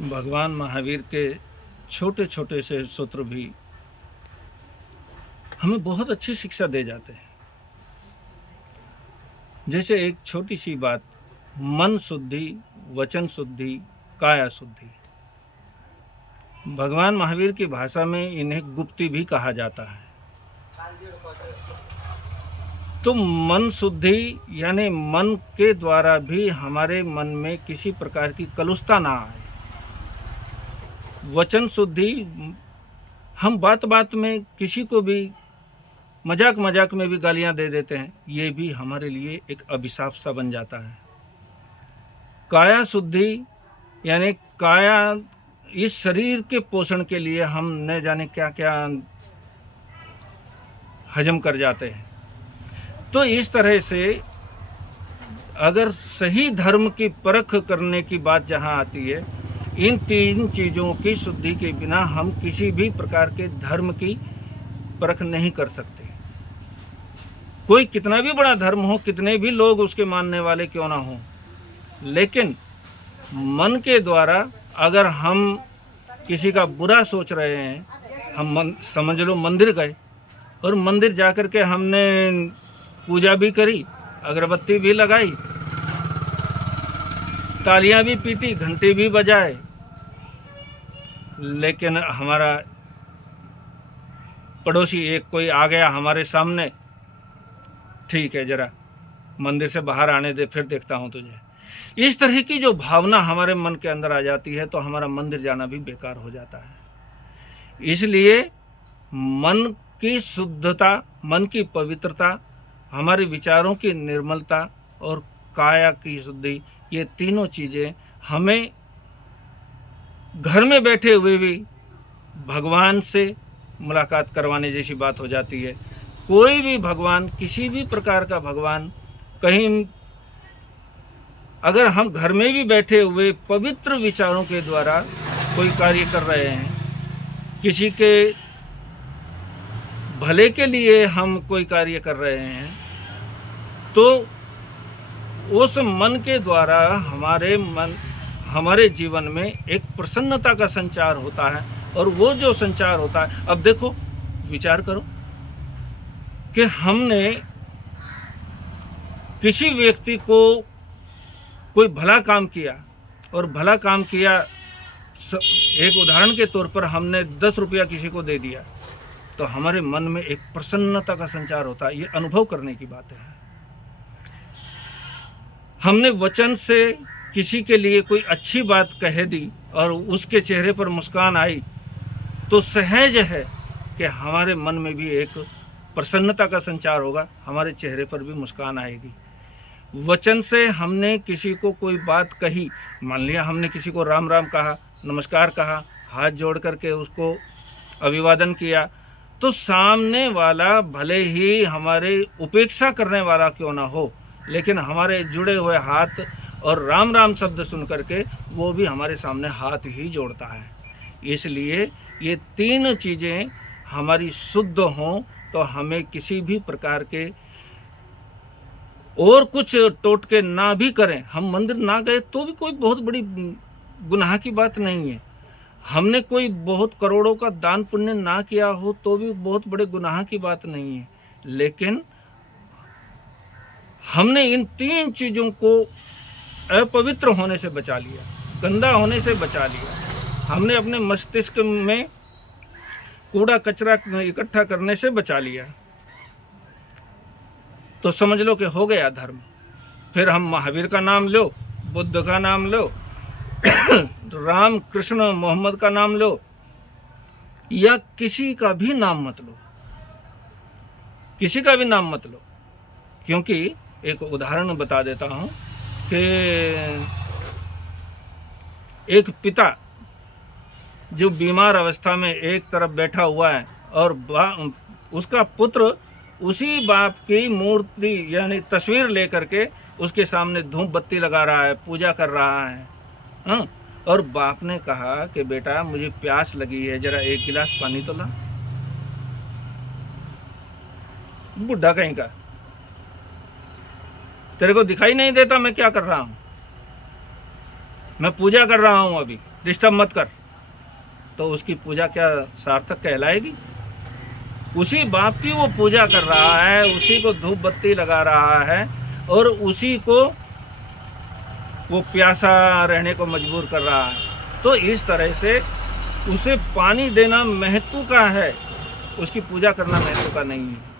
भगवान महावीर के छोटे छोटे से सूत्र भी हमें बहुत अच्छी शिक्षा दे जाते हैं। जैसे एक छोटी सी बात, मन शुद्धि, वचन शुद्धि, काया शुद्धि। भगवान महावीर की भाषा में इन्हें गुप्ती भी कहा जाता है। तो मन शुद्धि यानी मन के द्वारा भी हमारे मन में किसी प्रकार की कलुषता ना आए। वचन शुद्धि, हम बात बात में किसी को भी मजाक मजाक में भी गालियां दे देते हैं, ये भी हमारे लिए एक अभिशाप सा बन जाता है। काया शुद्धि यानी काया, इस शरीर के पोषण के लिए हम न जाने क्या क्या हजम कर जाते हैं। तो इस तरह से अगर सही धर्म की परख करने की बात जहाँ आती है, इन तीन चीज़ों की शुद्धि के बिना हम किसी भी प्रकार के धर्म की परख नहीं कर सकते। कोई कितना भी बड़ा धर्म हो, कितने भी लोग उसके मानने वाले क्यों ना हो, लेकिन मन के द्वारा अगर हम किसी का बुरा सोच रहे हैं, हम समझ लो मंदिर गए और मंदिर जाकर के हमने पूजा भी करी, अगरबत्ती भी लगाई, तालियां भी पीटी, घंटी भी बजाए, लेकिन हमारा पड़ोसी एक कोई आ गया हमारे सामने, ठीक है जरा मंदिर से बाहर आने दे, फिर देखता हूं तुझे। इस तरह की जो भावना हमारे मन के अंदर आ जाती है तो हमारा मंदिर जाना भी बेकार हो जाता है। इसलिए मन की शुद्धता, मन की पवित्रता, हमारे विचारों की निर्मलता और काया की शुद्धि, ये तीनों चीज़ें हमें घर में बैठे हुए भी भगवान से मुलाकात करवाने जैसी बात हो जाती है। कोई भी भगवान, किसी भी प्रकार का भगवान, कहीं अगर हम घर में भी बैठे हुए पवित्र विचारों के द्वारा कोई कार्य कर रहे हैं, किसी के भले के लिए हम कोई कार्य कर रहे हैं, तो उस मन के द्वारा हमारे जीवन में एक प्रसन्नता का संचार होता है। और वो जो संचार होता है, अब देखो विचार करो कि हमने किसी व्यक्ति को कोई भला काम किया, और भला काम किया, एक उदाहरण के तौर पर हमने 10 रुपया किसी को दे दिया, तो हमारे मन में एक प्रसन्नता का संचार होता है। ये अनुभव करने की बात है। हमने वचन से किसी के लिए कोई अच्छी बात कह दी और उसके चेहरे पर मुस्कान आई, तो सहज है कि हमारे मन में भी एक प्रसन्नता का संचार होगा, हमारे चेहरे पर भी मुस्कान आएगी। वचन से हमने किसी को कोई बात कही, मान लिया हमने किसी को राम राम कहा, नमस्कार कहा, हाथ जोड़ करके उसको अभिवादन किया, तो सामने वाला भले ही हमारे उपेक्षा करने वाला क्यों ना हो, लेकिन हमारे जुड़े हुए हाथ और राम राम शब्द सुन करके वो भी हमारे सामने हाथ ही जोड़ता है। इसलिए ये तीन चीज़ें हमारी शुद्ध हों तो हमें किसी भी प्रकार के और कुछ टोटके ना भी करें, हम मंदिर ना गए तो भी कोई बहुत बड़ी गुनाह की बात नहीं है। हमने कोई बहुत करोड़ों का दान पुण्य ना किया हो तो भी बहुत बड़े गुनाह की बात नहीं है। लेकिन हमने इन तीन चीज़ों को अपवित्र होने से बचा लिया, गंदा होने से बचा लिया, हमने अपने मस्तिष्क में कूड़ा कचरा इकट्ठा करने से बचा लिया, तो समझ लो कि हो गया धर्म। फिर हम महावीर का नाम लो, बुद्ध का नाम लो, राम कृष्ण मोहम्मद का नाम लो, या किसी का भी नाम मत लो, किसी का भी नाम मत लो। क्योंकि एक उदाहरण बता देता हूँ कि एक पिता जो बीमार अवस्था में एक तरफ बैठा हुआ है और उसका पुत्र उसी बाप की मूर्ति यानी तस्वीर लेकर के उसके सामने धूप बत्ती लगा रहा है, पूजा कर रहा है। हाँ, और बाप ने कहा कि बेटा मुझे प्यास लगी है, जरा एक गिलास पानी तो ला। बुढ़ा कहीं का, तेरे को दिखाई नहीं देता मैं क्या कर रहा हूँ? मैं पूजा कर रहा हूँ अभी। डिस्टर्ब मत कर, तो उसकी पूजा क्या सार्थक कहलाएगी? उसी बाप की वो पूजा कर रहा है, उसी को धूप बत्ती लगा रहा है और उसी को वो प्यासा रहने को मजबूर कर रहा है। तो इस तरह से उसे पानी देना महत्व का है, उसकी पूजा करना महत्व का नहीं है।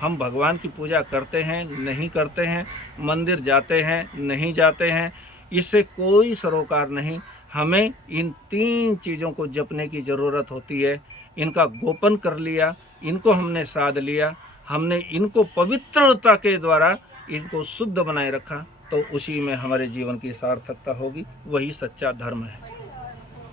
हम भगवान की पूजा करते हैं नहीं करते हैं, मंदिर जाते हैं नहीं जाते हैं, इससे कोई सरोकार नहीं। हमें इन 3 चीज़ों को जपने की ज़रूरत होती है। इनका गोपन कर लिया, इनको हमने साध लिया, हमने इनको पवित्रता के द्वारा इनको शुद्ध बनाए रखा, तो उसी में हमारे जीवन की सार्थकता होगी। वही सच्चा धर्म है।